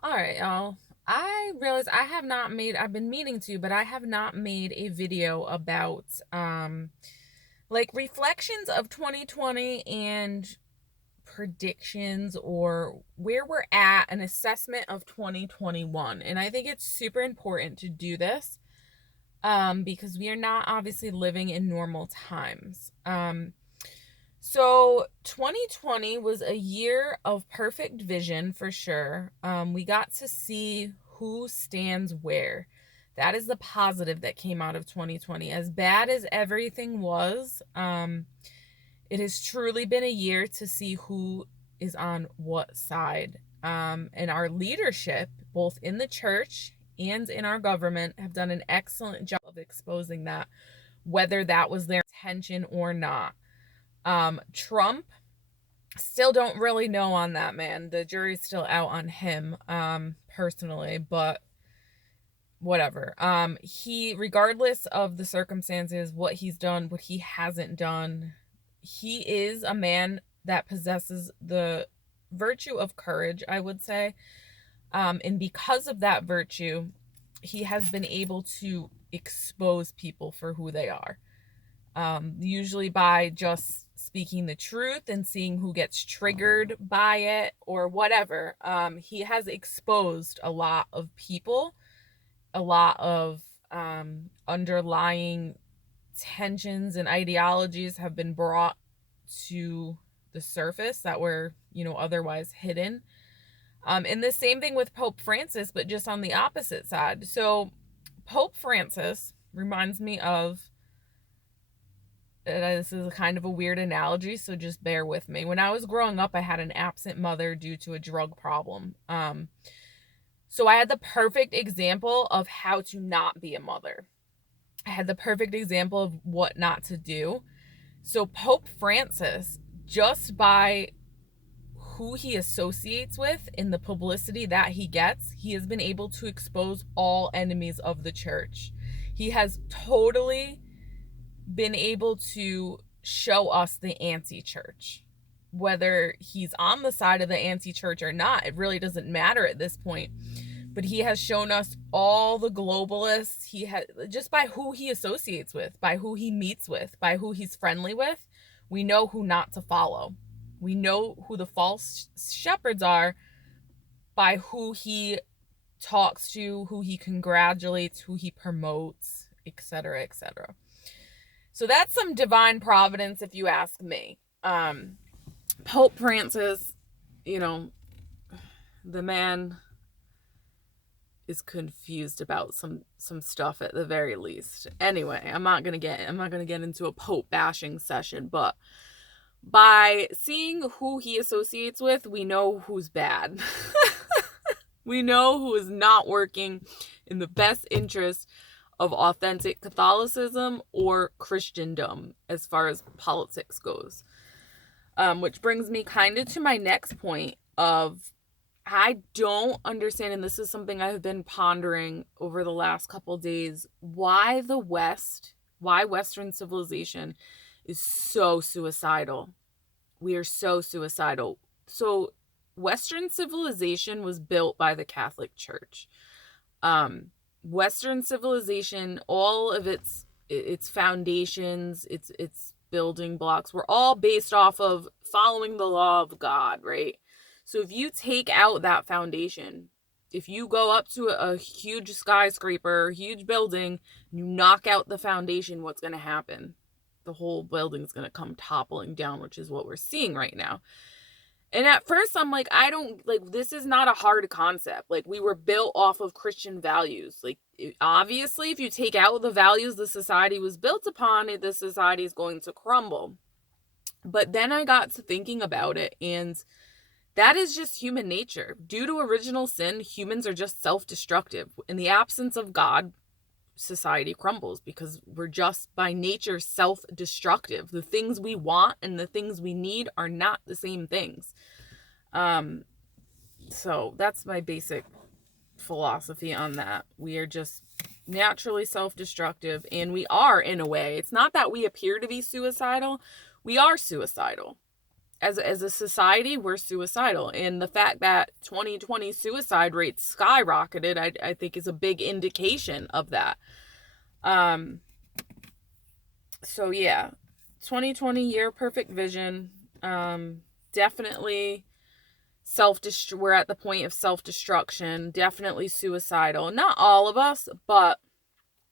All right, y'all. I realize I've been meaning to, but I have not made a video about like reflections of 2020 and predictions or where we're at, an assessment of 2021. And I think it's super important to do this because we are not obviously living in normal times. So 2020 was a year of perfect vision for sure. We got to see who stands where. That is the positive that came out of 2020. As bad as everything was, it has truly been a year to see who is on what side. And our leadership, both in the church and in our government, have done an excellent job of exposing that, whether that was their intention or not. Trump, still don't really know on that man. The jury's still out on him, personally, but whatever. He, regardless of the circumstances, what he's done, what he hasn't done, he is a man that possesses the virtue of courage, I would say. And because of that virtue, he has been able to expose people for who they are. Usually by just speaking the truth and seeing who gets triggered by it or whatever. He has exposed a lot of people, a lot of underlying tensions and ideologies have been brought to the surface that were, otherwise hidden. And the same thing with Pope Francis, but just on the opposite side. So, Pope Francis reminds me of, this is a kind of a weird analogy, so just bear with me. When I was growing up, I had an absent mother due to a drug problem. So I had the perfect example of how to not be a mother. I had the perfect example of what not to do. So Pope Francis, just by who he associates with in the publicity that he gets, he has been able to expose all enemies of the church. He has totally been able to show us the anti-church. Whether he's on the side of the anti-church or not, it really doesn't matter at this point. But he has shown us all the globalists. He has, just by who he associates with, by who he meets with, by who he's friendly with, we know who not to follow. We know who the false shepherds are by who he talks to, who he congratulates, who he promotes, etc., etc. So that's some divine providence, if you ask me. Pope Francis, you know, the man is confused about some stuff at the very least. Anyway, I'm not gonna get into a pope bashing session, but by seeing who he associates with, we know who's bad. We know who is not working in the best interest of authentic Catholicism or Christendom as far as politics goes. Which brings me kind of to my next point of, I don't understand, and this is something I've been pondering over the last couple days, why Western civilization is so suicidal. We are so suicidal. So Western civilization was built by the Catholic Church. Western civilization, all of its foundations, its building blocks were all based off of following the law of God, right? So if you take out that foundation, if you go up to a huge skyscraper, huge building, and you knock out the foundation, what's going to happen? The whole building's going to come toppling down, which is what we're seeing right now. And at first I'm like, this is not a hard concept. Like, we were built off of Christian values. Like, obviously, if you take out the values the society was built upon, the society is going to crumble. But then I got to thinking about it, and that is just human nature. Due to original sin, humans are just self-destructive. In the absence of God, society crumbles because we're just by nature self-destructive. The things we want and the things we need are not the same things. So that's my basic philosophy on that. We are just naturally self-destructive, and we are, in a way. It's not that we appear to be suicidal. We are suicidal. as a society, we're suicidal. And the fact that 2020 suicide rates skyrocketed, I think is a big indication of that. So yeah, 2020 year perfect vision. Definitely we're at the point of self-destruction, definitely suicidal. Not all of us, but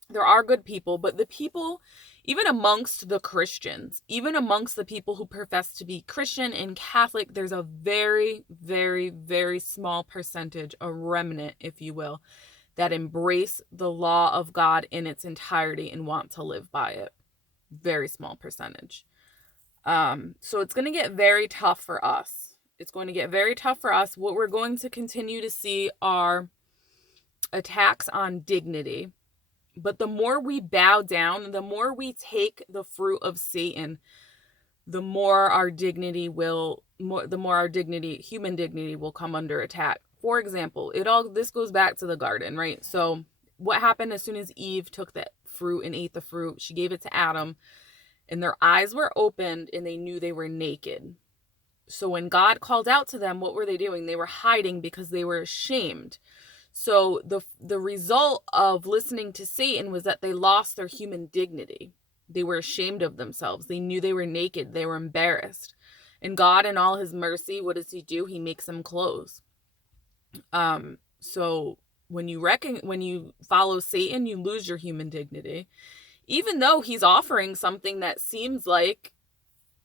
there are good people, but the people, even amongst the Christians, even amongst the people who profess to be Christian and Catholic, there's a very, very, very small percentage, a remnant, if you will, that embrace the law of God in its entirety and want to live by it. Very small percentage. So it's going to get very tough for us. It's going to get very tough for us. What we're going to continue to see are attacks on dignity. But the more we bow down, the more we take the fruit of Satan, the more our dignity, human dignity will come under attack. For example, this goes back to the garden, right? So what happened as soon as Eve took that fruit and ate the fruit? She gave it to Adam, and their eyes were opened and they knew they were naked. So when God called out to them, what were they doing? They were hiding because they were ashamed. So the result of listening to Satan was that they lost their human dignity. They were ashamed of themselves. They knew they were naked. They were embarrassed. And God, in all his mercy, what does he do? He makes them clothes. So when you follow Satan, you lose your human dignity. Even though he's offering something that seems like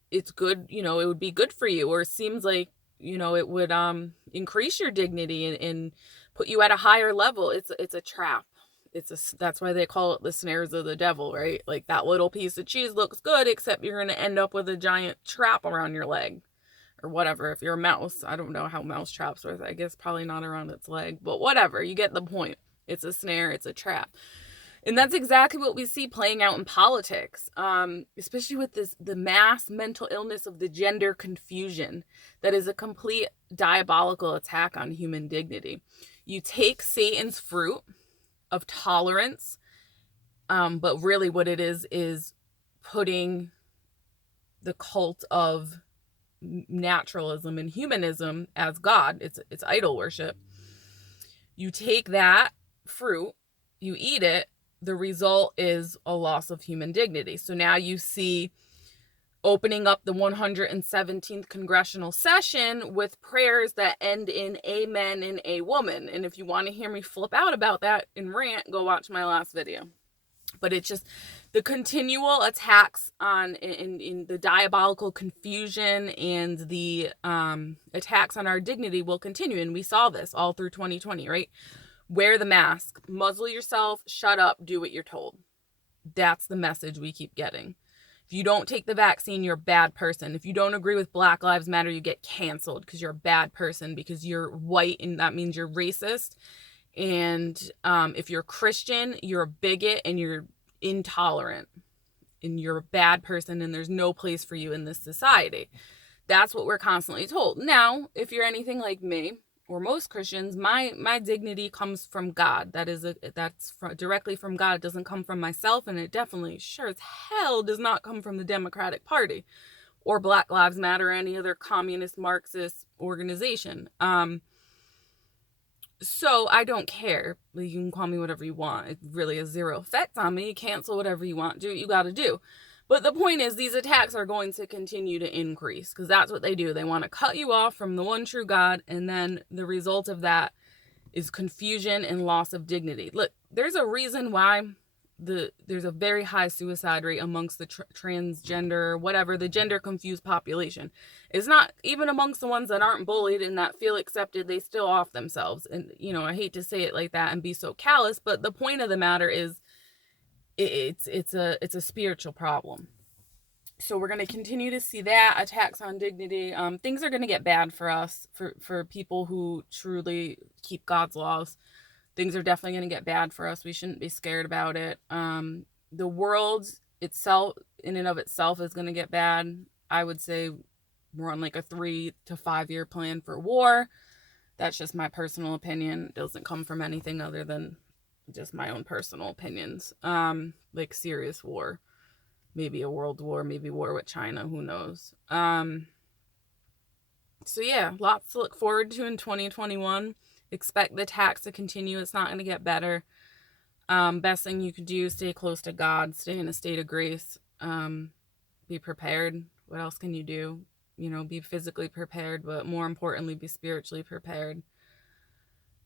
it's good, it would be good for you, or it seems like, it would increase your dignity and put you at a higher level. It's a trap. That's why they call it the snares of the devil, right? Like, that little piece of cheese looks good, except you're going to end up with a giant trap around your leg or whatever. If you're a mouse, I don't know how mouse traps work. I guess probably not around its leg, but whatever. You get the point. It's a snare. It's a trap. And that's exactly what we see playing out in politics, especially with the mass mental illness of the gender confusion that is a complete diabolical attack on human dignity. You take Satan's fruit of tolerance, but really what it is putting the cult of naturalism and humanism as God. It's idol worship. You take that fruit, you eat it, the result is a loss of human dignity. So now you see opening up the 117th congressional session with prayers that end in amen and a woman. And if you want to hear me flip out about that and rant, go watch my last video. But it's just the continual attacks in the diabolical confusion and the attacks on our dignity will continue. And we saw this all through 2020, right? Wear the mask, muzzle yourself, shut up, do what you're told. That's the message we keep getting. If you don't take the vaccine, you're a bad person. If you don't agree with Black Lives Matter, you get canceled because you're a bad person, because you're white and that means you're racist. And if you're Christian, you're a bigot and you're intolerant and you're a bad person and there's no place for you in this society. That's what we're constantly told. Now, if you're anything like me, or most Christians, my dignity comes from God. That's directly from God. It doesn't come from myself, and it definitely, sure as hell, does not come from the Democratic Party or Black Lives Matter or any other communist Marxist organization. So I don't care. You can call me whatever you want. It really has zero effect on me. Cancel whatever you want. Do what you got to do. But the point is, these attacks are going to continue to increase because that's what they do. They want to cut you off from the one true God, and then the result of that is confusion and loss of dignity. Look, there's a reason why there's a very high suicide rate amongst the transgender, whatever, the gender confused population. It's not even amongst the ones that aren't bullied and that feel accepted. They still off themselves. And, I hate to say it like that and be so callous, but the point of the matter is, it's a spiritual problem. So we're going to continue to see that, attacks on dignity. Things are going to get bad for us, for people who truly keep God's laws. Things are definitely going to get bad for us. We shouldn't be scared about it. The world itself, in and of itself, is going to get bad. I would say we're on like a 3 to 5 year plan for war. That's just my personal opinion. It doesn't come from anything other than just my own personal opinions. Like serious war, maybe a world war, maybe war with China, who knows. So yeah, lots to look forward to in 2021. Expect the attacks to continue. It's not going to get better. Best thing you could do is stay close to God, stay in a state of grace, be prepared. What else can you do? Be physically prepared, but more importantly, be spiritually prepared.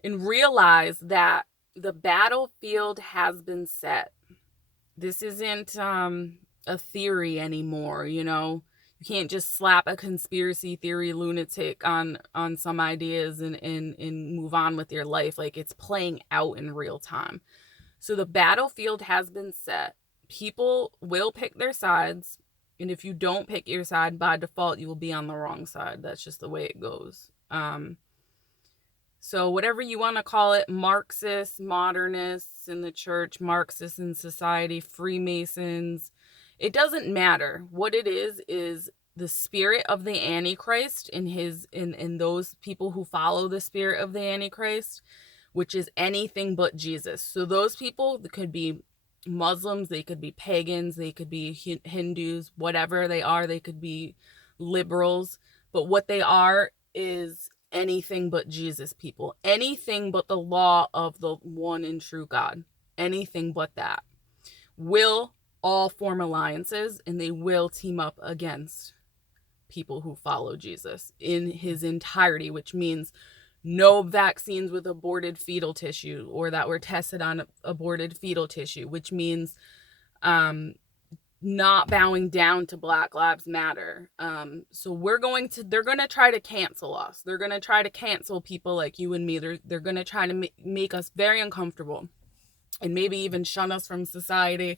And realize that the battlefield has been set. This isn't a theory anymore, You can't just slap a conspiracy theory lunatic on some ideas and move on with your life. Like, it's playing out in real time. So the battlefield has been set. People will pick their sides. And if you don't pick your side, by default, you will be on the wrong side. That's just the way it goes. So whatever you want to call it, Marxists, modernists in the church, Marxists in society, Freemasons, it doesn't matter. What it is the spirit of the Antichrist in those people who follow the spirit of the Antichrist, which is anything but Jesus. So those people could be Muslims, they could be pagans, they could be Hindus, whatever they are, they could be liberals, but what they are is anything but Jesus people. Anything but the law of the one and true God. Anything but that. Will all form alliances, and they will team up against people who follow Jesus in his entirety, which means no vaccines with aborted fetal tissue or that were tested on aborted fetal tissue, which means not bowing down to Black Lives Matter. So they're going to try to cancel us. They're going to try to cancel people like you and me. They're going to try to make us very uncomfortable and maybe even shun us from society.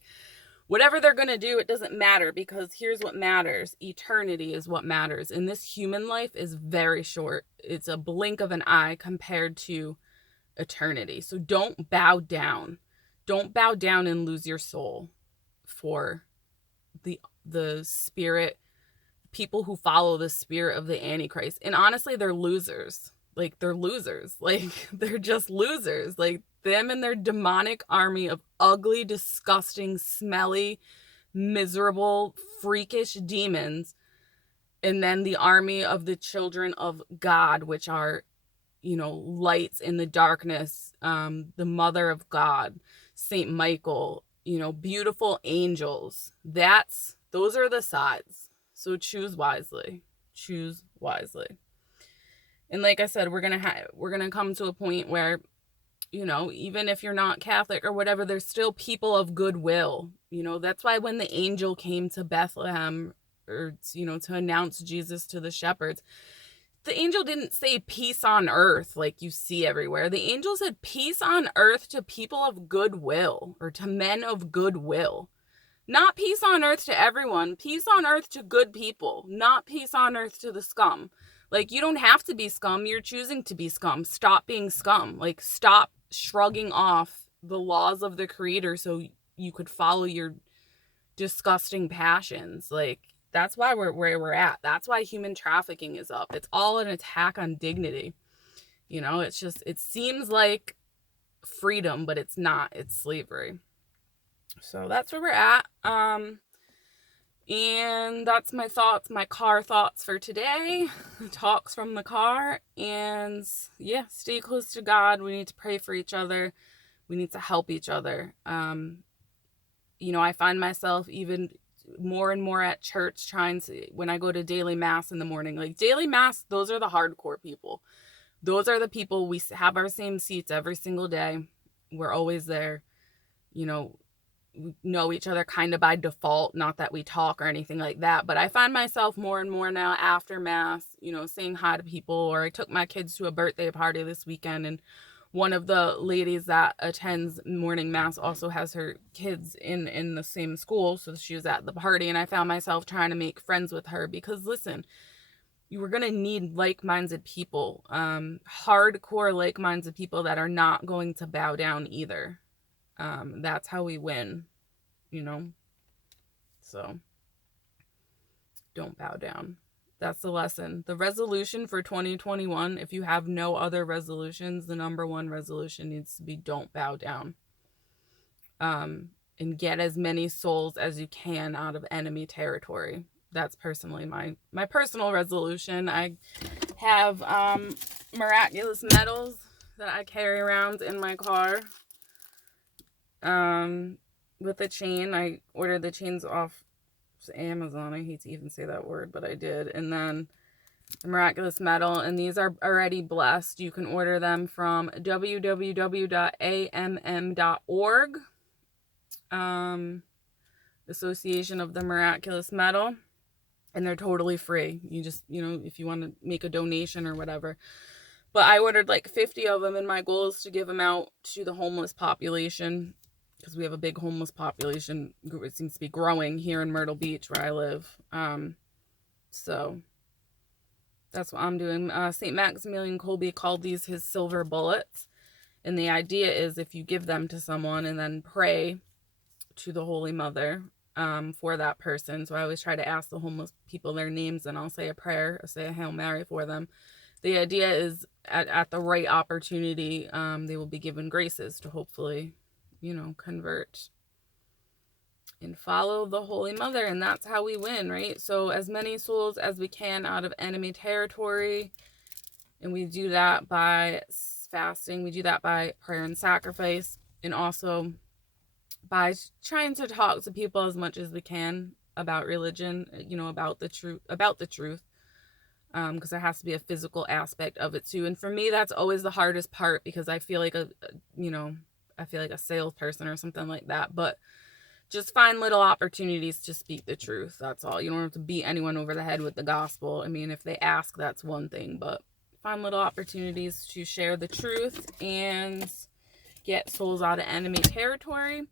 Whatever they're going to do, it doesn't matter, because here's what matters. Eternity is what matters. And this human life is very short. It's a blink of an eye compared to eternity. So don't bow down. Don't bow down and lose your soul for the spirit, people who follow the spirit of the Antichrist. And honestly, they're losers. Like, they're losers. Like, they're just losers. Like, them and their demonic army of ugly, disgusting, smelly, miserable, freakish demons. And then the army of the children of God, which are, lights in the darkness, the mother of God, Saint Michael, beautiful angels. Those are the sides. So choose wisely. Choose wisely. And like I said, we're gonna come to a point where, even if you're not Catholic or whatever, there's still people of goodwill. That's why when the angel came to Bethlehem, or to announce Jesus to the shepherds, the angel didn't say peace on earth like you see everywhere. The angel said peace on earth to people of goodwill, or to men of goodwill. Not peace on earth to everyone. Peace on earth to good people. Not peace on earth to the scum. Like, you don't have to be scum. You're choosing to be scum. Stop being scum. Like, stop shrugging off the laws of the Creator so you could follow your disgusting passions. Like, that's why we're where we're at. That's why human trafficking is up. It's all an attack on dignity. It's just, it seems like freedom, but it's not. It's slavery. So that's where we're at. And that's my thoughts, my car thoughts for today. Talks from the car. And yeah, stay close to God. We need to pray for each other. We need to help each other. I find myself even more and more at church when I go to daily mass in the morning. Like, daily mass, those are the hardcore people. Those are the people, we have our same seats every single day. We're always there. We know each other kind of by default, not that we talk or anything like that, but I find myself more and more now after mass, saying hi to people. Or I took my kids to a birthday party this weekend, and one of the ladies that attends morning mass also has her kids in the same school, so she was at the party, and I found myself trying to make friends with her, because listen, you were going to need like-minded people, hardcore like-minded people that are not going to bow down either. That's how we win, so don't bow down. That's the lesson. The resolution for 2021, if you have no other resolutions, the number one resolution needs to be don't bow down. And get as many souls as you can out of enemy territory. That's personally my personal resolution. I have miraculous medals that I carry around in my car. With a chain. I ordered the chains off Amazon. I hate to even say that word, but I did. And then the miraculous medal, and these are already blessed. You can order them from www.amm.org, Association of the Miraculous Medal, and they're totally free. You just, if you want to make a donation or whatever. But I ordered like 50 of them, and my goal is to give them out to the homeless population, because we have a big homeless population. It seems to be growing here in Myrtle Beach where I live. So that's what I'm doing. St. Maximilian Kolbe called these his silver bullets. And the idea is if you give them to someone and then pray to the Holy Mother for that person. So I always try to ask the homeless people their names, and I'll say a prayer, I'll say a Hail Mary for them. The idea is at the right opportunity, they will be given graces to hopefully, convert and follow the Holy Mother. And that's how we win, right? So as many souls as we can out of enemy territory. And we do that by fasting. We do that by prayer and sacrifice. And also by trying to talk to people as much as we can about religion, about the truth, because there has to be a physical aspect of it too. And for me, that's always the hardest part, because I feel like a salesperson or something like that. But just find little opportunities to speak the truth. That's all. You don't have to beat anyone over the head with the gospel. I mean, if they ask, that's one thing, but find little opportunities to share the truth and get souls out of enemy territory.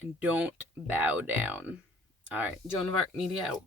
And don't bow down. All right, Joan of Arc Media out.